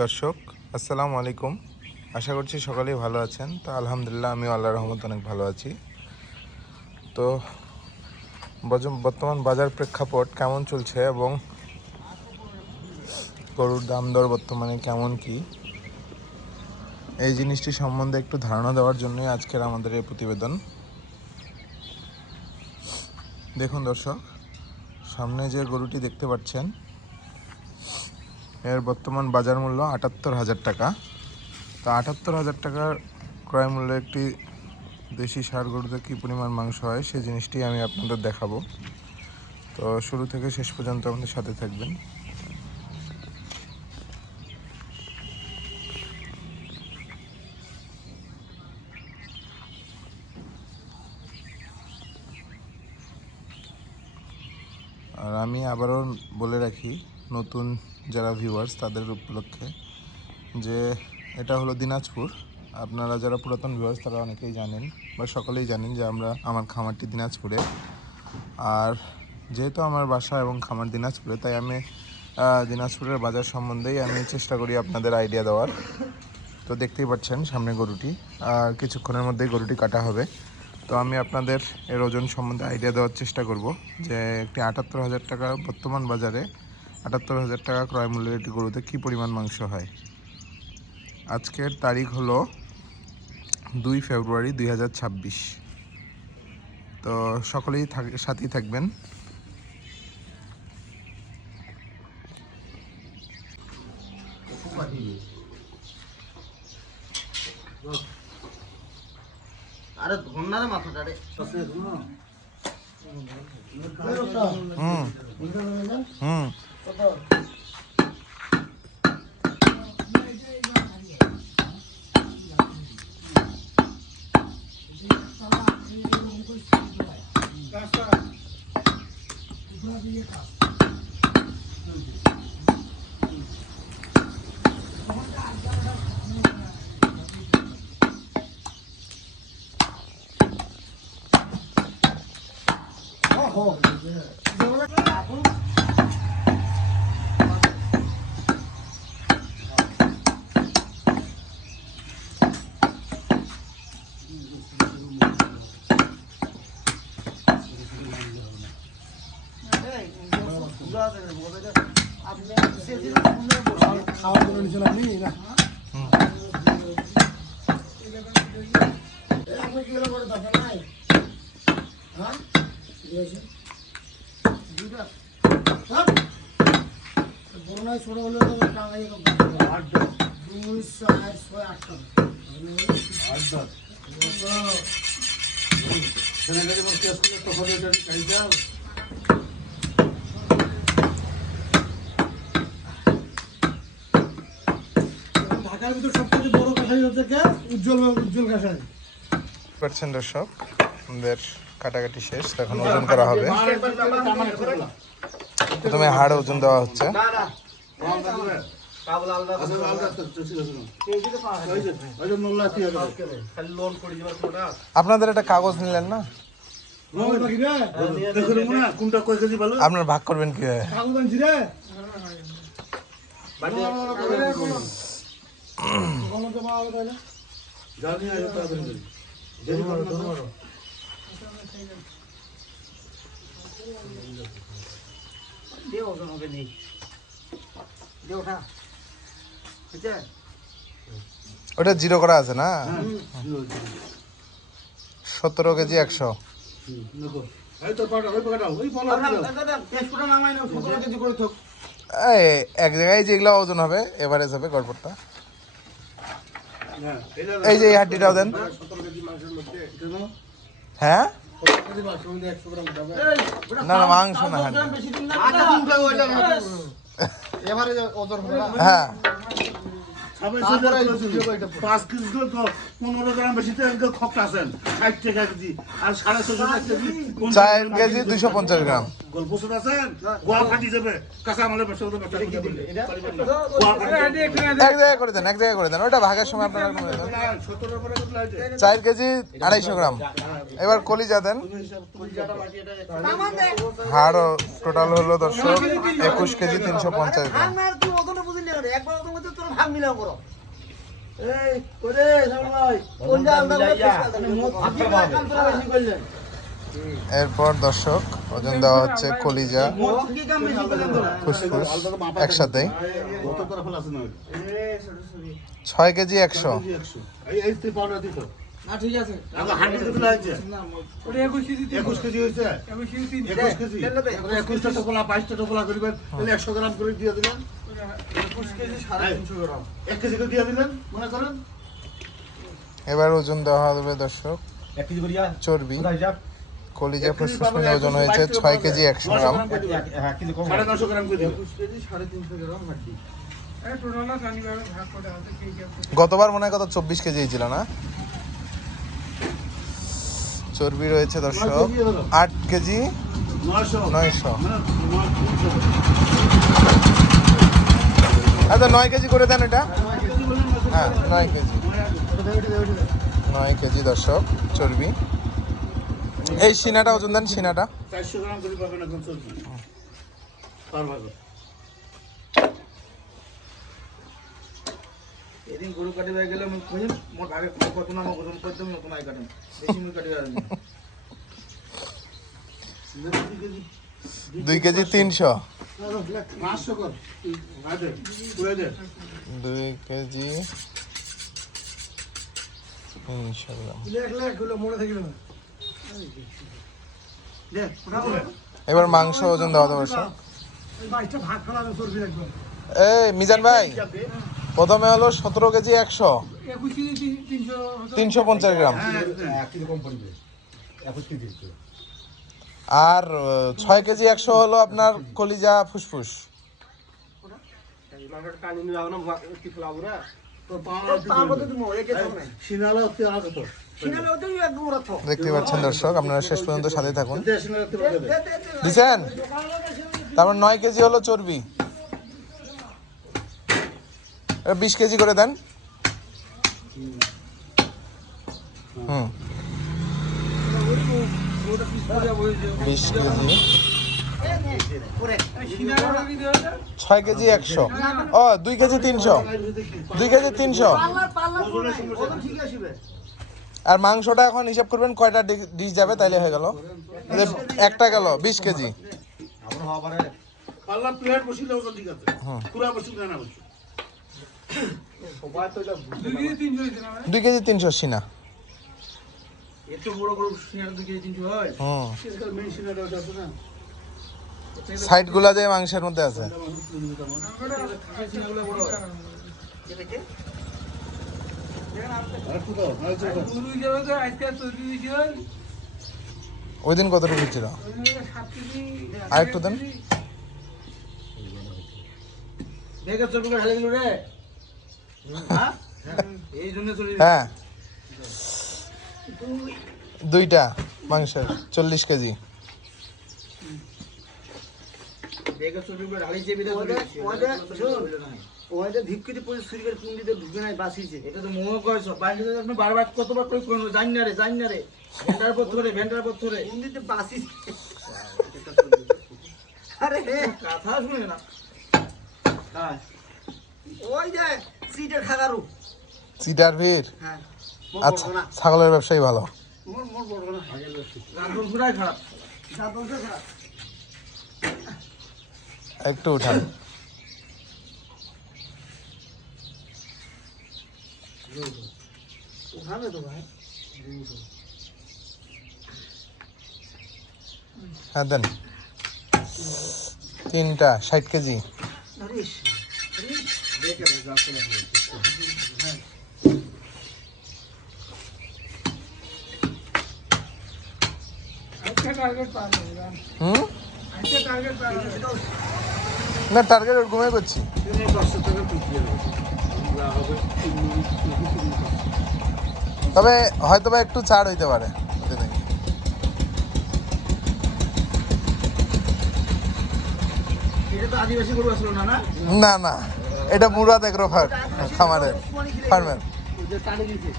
দর্শক আসসালামু আলাইকুম। আশা করছি সকলেই ভালো আছেন। তো আলহামদুলিল্লাহ আমিও আল্লাহর রহমতে অনেক ভালো আছি। তো বর্তমান বাজার প্রেক্ষাপট কেমন চলছে এবং গরুর দাম দর বর্তমানে কেমন কি, এই জিনিসটি সম্বন্ধে একটু ধারণা দেওয়ার জন্যই আজকের আমাদের এই প্রতিবেদন। দেখুন দর্শক, সামনে যে গরুটি দেখতে পাচ্ছেন এর বর্তমান বাজার মূল্য ৭৮,০০০ টাকা। তো ৭৮,০০০ টাকার ক্রয় মূল্যে একটি দেশি ষাঁড় গরুতে কী পরিমাণ মাংস হয় সেই জিনিসটি আমি আপনাদের দেখাবো। তো শুরু থেকে শেষ পর্যন্ত আমাদের সাথে থাকবেন। আর আমি আবারও বলে রাখি নতুন যারা ভিউয়ার্স তাদের উপলক্ষে যে এটা হলো দিনাজপুর। আপনারা যারা পুরাতন ভিউয়ার্স তারা অনেকেই জানেন বা সকলেই জানেন যে আমার খামারটি দিনাজপুরে। আর যেহেতু আমার বাসা এবং খামার দিনাজপুরে, তাই আমি দিনাজপুরের বাজার সম্বন্ধেই আমি চেষ্টা করি আপনাদের আইডিয়া দেওয়ার। তো দেখতেই পাচ্ছেন সামনে গরুটি, আর কিছুক্ষণের মধ্যেই গরুটি কাটা হবে। তো আমি আপনাদের এর ওজন সম্বন্ধে আইডিয়া দেওয়ার চেষ্টা করব যে একটি ৭৮,০০০ টাকা বর্তমান বাজারে ৭৮,০০০ টাকা ক্রয় মূল্যের একটি গরুতে কী পরিমাণ মাংস হয়। আজকের তারিখ হলো ২ ফেব্রুয়ারি ২০২৬। তো সকলেই সাথেই থাকবেন। আরে ধন্নারে মাথাটা রে হুম হুম খাওয়ার জন্য নিচ্ছেন আপনি না? ছোট হলে ঢাকার ভিতর সবথেকে বড় কাঁসাই হচ্ছে উজ্জ্বল কাঁসাই। পাচ্ছেন দর্শক, আমাদের কাটাকাটি শেষ, এখন ওজন করা হবে। প্রথমে হাড় ওজন দেওয়া হচ্ছে। আপনাদের একটা কাগজ নিলেন না, আপনার ভাগ করবেন কি? ওটা জিরো করা আছে না? 17 কেজি 100। এক জায়গায় যেগুলো ওজন হবে এভারেজ হবে গড়পড়টা। এই যে এই হাড্ডিটাও দেন। হ্যাঁ না না, মাংস না, হাড্ডি। হ্যাঁ 5 কেজি 15 গ্রাম বেশি খকটা আছেন 60 টাকা কেজি আর 650 4 কেজি 250 গ্রাম গল্প শুনে আছেন। গোয়া ফাটি যাবে কাঁচা মালের ব্যবসা করতে ব্যবসা করতে বললে এক জায়গায় করে দেন ওটা ভাগের সময় আপনারা করে দেন। 4 কেজি 250 গ্রাম। এবার কলিজা দেন। হাড় টোটাল হলো দর্শক 21 কেজি 350 গ্রাম। ভাগ মিলাও করো এই করে সামনে ভাই কোন যা আমরা কাল তোরা বেশি করলেন এরপর দর্শক ওজন দেওয়া হচ্ছে কলিজা মদ কি কাম বেশি করলেন তোরা ফুসফুস একসাথেই কত করে ফেলা আছে না 6 কেজি 100। এই তে পাউডার দিত না ঠিক আছে আগে হান্ডি দিতে লাগছে না ওটা 21 কেজি 21 কেজি হয়েছে 21 কেজি 21 কেজি 21টা টোপলা 22টা টোপলা করবেন তাহলে 100 গ্রাম করে দিয়ে দিলেন 21 কেজি 350 গ্রাম 1 কেজি করে দিয়ে দিলেন মনে করেন এবার ওজন দেওয়া হবে দর্শক চর্বি কলিজা ফুসফুস মিলে ওজন হয়েছে 6 কেজি 100 গ্রাম। 950 গ্রাম করে দিবেন 21 কেজি 350 গ্রাম হাড্ডি এই টোটাল না জানি ভাগ করে আছে কেজি গতবার মনে হয় কত 24 কেজি ছিল না? চর্বি রয়েছে দর্শক 8 কেজি 900 900। মানে আচ্ছা 9 কেজি করে দেন এটা। হ্যাঁ 9 কেজি 9 কেজি দর্শক চর্বি। এই সিনাটা ওজন দেন সিনাটা 400 গ্রাম করে পাবেন এখন চলছে পার ভাগ এদিন গরু কাটিবে গেলে আমি কই মোর ভাগে কত না আমার ওজন করতে আমি নতুন আই কাটেন বেশি মুই কাটিবে আর 2 কেজি 300। 500 কর আদে পুরো দে 2 কেজি 300 গ্রাম। লেখ লেখ গুলো মনে থাকিল না দে এবার মাংস ওজন দেওয়া হবে দর্শক। এই 22টা ভাগ ফেলা চর্বি একদম এই মিজান ভাই প্রথমে হলো 17 কেজি 100 21 কেজি 300 350 গ্রাম আর 6 কেজি 100 হলো আপনার কলিজা ফুসফুস। তো পাওনা তার মধ্যে তুমি একে সব নাই সিনালা হচ্ছে আর কত সিনালে ওদের একদম রাখো দেখতে পাচ্ছেন দর্শক আপনারা শেষ পর্যন্ত সাথে থাকুন। দে সিনালা তে দে দিছেন তারপর 9 কেজি হলো চর্বি। এটা 20 কেজি করে দেন। হুম 20 কেজি করে 6 কেজি 100 ও 2 কেজি 300 2 কেজি 300 পাল্লা ওজন ঠিক আসবে আর মাংসটা এখন হিসাব করবেন কয়টা ডিশ যাবে তাইলে হয়ে গেল। একটা গেল 20 কেজি। পাল্লা প্লেট বসিলে ওজন ঠিক আছে পুরা বসিলে না বসে 2 কেজি 300 হইছে না 2 কেজি 300 সিনা। এত বড় বড় সিনালে 2 কেজি 300 হয় হুম সেটা মেন সিনালা ওটা আছে না সাইড গুলা যে মাংসের মধ্যে আছে সিনাগুলো বড় হয় দেখে আর কত আর কত গরু যাবে তো আজকে চর্বি হইছে ওই দিন কতটুকু ছিল 7 কেজি আরেকটু দেন। বেগে চর্বি করে ঢালে গেল রে হ্যাঁ এই জন্য চলে হ্যাঁ দুইটা মাংসের 40 কেজি। বেগে চর্বি করে ঢালি যে বিদা ওইটা ধিপকিতে পড়ে শরীরের কুন্ডিতে ঢুকে নাই বাসিছে এটা তো মোহ করেছ বাইরে আপনি বারবার কতবার কই কোন জানি না রে ভেন্ডার পথরে কুন্ডিতে বাসিছে আরে কথা শুনে না হ্যাঁ ওই যে সিটে খাগারু চিটার ভিড়। হ্যাঁ আচ্ছা ছাগলের ব্যবসায়ী ভালো। মোর বড় না রান্ধন পুরাই খারাপ রান্ধন খারাপ একটু উঠান উঠাবে তো ভাই হ্যাঁ দেন 3টা 60 কেজি। নরিশ দেখে রে যাচ্ছে না আজকে টার্গেট পার হবে হুম আজকে টার্গেট পার হবে না টার্গেট ঘুমিয়ে করছি। 500 টাকা পিছিয়ে হবে তবে হয়তো বা একটু ছাড় হইতে পারে ওতে থেকে। এটা তো আদিবাসী গরু আসলো না না না না এটা মুরাদ এগ্রো খামারের ফার্মের। যে টানে দিতে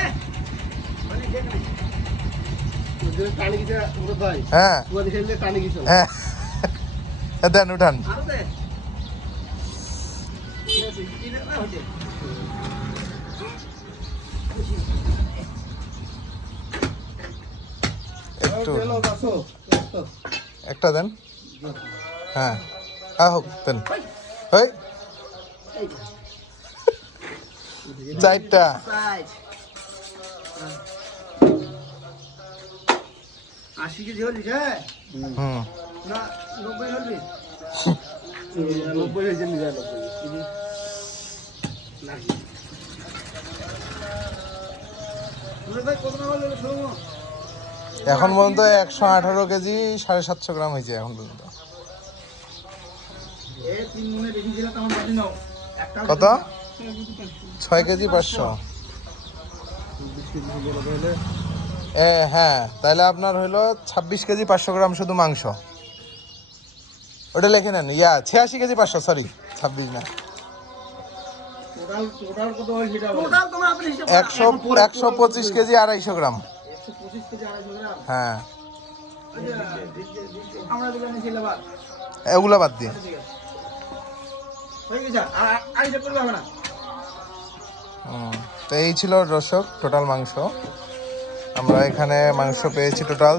এ মানে দেখ না যে টালি গিয়ে ওরে ভাই হ্যাঁ তুই দেখলে টালি গিয়ে হ্যাঁ দেন উঠান আরো দে একটু গেলো বাসো একটা দেন। হ্যাঁ হোক দেন। ওই 4টা। সাইজ 80 কেজি হলিস হ্যাঁ হুম না 90 হলিস 90 হয়েছে নিজে 90 তোর ভাই কত না হলো শোনো এখন পর্যন্ত 118 কেজি 750 গ্রাম হয়েছে এখন পর্যন্ত। এ 3 মনে বেশি ছিল তখন বাদি নাও একটা কত? 6 কেজি 500। হ্যাঁ তাহলে আপনার হইলো 26 কেজি 500 গ্রাম শুধু মাংস। ওটা লিখে নেন। 86 কেজি 500, সরি 26 না। টোটাল কত হয় সেটা বলো টোটাল তোমার আপনি হিসাব 125 কেজি 250 গ্রাম। 125 কেজি 250 গ্রাম হ্যাঁ আমরা দিলাম সিলেবাস এগুলা বাদ দিয়ে। ঠিক আছে হয়ে গেছে আর এটা করবে হবে না তো এই ছিল দর্শক টোটাল মাংস। আমরা এখানে মাংস পেয়েছি টোটাল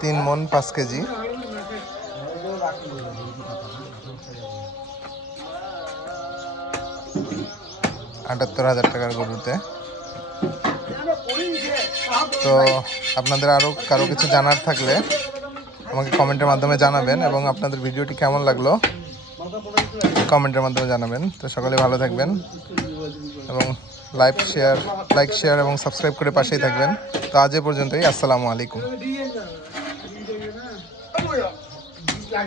3 মণ 5 কেজি। 78,000 টাকার গরুতে। তো আপনাদের আরও কারো কিছু জানার থাকলে আমাকে কমেন্টের মাধ্যমে জানাবেন, এবং আপনাদের ভিডিওটি কেমন লাগলো কমেন্টের মাধ্যমে জানাবেন। তো সকলে ভালো থাকবেন এবং লাইক শেয়ার এবং সাবস্ক্রাইব করে পাশেই থাকবেন। তো আজ এ পর্যন্তই। আসসালামু আলাইকুম। দিয়ে না